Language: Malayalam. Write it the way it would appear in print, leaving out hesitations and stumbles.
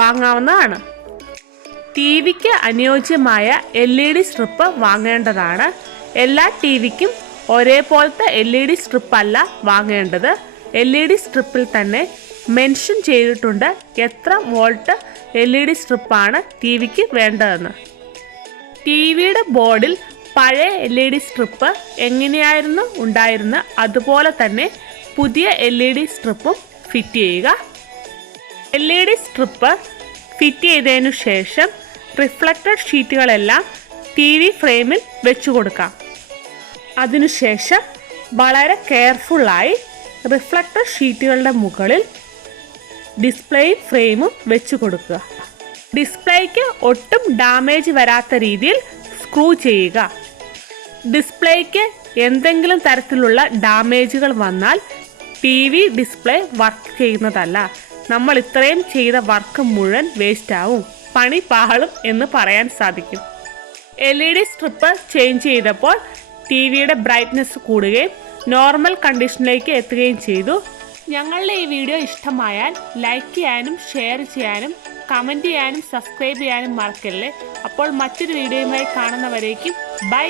വാങ്ങാവുന്നതാണ്. ടി വിക്ക് അനുയോജ്യമായ LED സ്ട്രിപ്പ് വാങ്ങേണ്ടതാണ്. എല്ലാ ടി വിക്കും ഒരേപോലത്തെ LED സ്ട്രിപ്പ് അല്ല വാങ്ങേണ്ടത്. LED സ്ട്രിപ്പിൽ തന്നെ മെൻഷൻ ചെയ്തിട്ടുണ്ട് എത്ര വോൾട്ട് LED സ്ട്രിപ്പാണ് ടി വിക്ക് വേണ്ടതെന്ന്. ടി വിയുടെ ബോർഡിൽ പഴയ LED സ്ട്രിപ്പ് എങ്ങനെയായിരുന്നു ഉണ്ടായിരുന്നത് അതുപോലെ തന്നെ പുതിയ LED സ്ട്രിപ്പും ഫിറ്റ് ചെയ്യുക. LED സ്ട്രിപ്പ് ഫിറ്റ് ചെയ്തതിനു ശേഷം റിഫ്ലക്റ്റഡ് ഷീറ്റുകളെല്ലാം ടി വി ഫ്രെയിമിൽ വെച്ചു കൊടുക്കാം. അതിനുശേഷം വളരെ കെയർഫുള്ളായി റിഫ്ലക്റ്റഡ് ഷീറ്റുകളുടെ മുകളിൽ ഡിസ്പ്ലേ ഫ്രെയിമും വെച്ചു കൊടുക്കുക. ഡിസ്പ്ലേക്ക് ഒട്ടും ഡാമേജ് വരാത്ത രീതിയിൽ സ്ക്രൂ ചെയ്യുക. ഡിസ്പ്ലേക്ക് എന്തെങ്കിലും തരത്തിലുള്ള ഡാമേജുകൾ വന്നാൽ ടി വി ഡിസ്പ്ലേ വർക്ക് ചെയ്യുന്നതല്ല. നമ്മൾ ഇത്രയും ചെയ്ത വർക്ക് മുഴുവൻ വേസ്റ്റ് ആവും, പണി പാളും എന്ന് പറയാൻ സാധിക്കും. LED സ്ട്രിപ്പ് ചേഞ്ച് ചെയ്തപ്പോൾ ടി വിയുടെ ബ്രൈറ്റ്നെസ് കൂടുകയും നോർമൽ കണ്ടീഷനിലേക്ക് എത്തുകയും ചെയ്തു. ഞങ്ങളുടെ ഈ വീഡിയോ ഇഷ്ടമായാൽ ലൈക്ക് ചെയ്യാനും ഷെയർ ചെയ്യാനും കമൻറ്റ് ചെയ്യാനും സബ്സ്ക്രൈബ് ചെയ്യാനും മറക്കല്ലേ. അപ്പോൾ മറ്റൊരു വീഡിയോയുമായി കാണുന്നവരേക്കും ബൈ.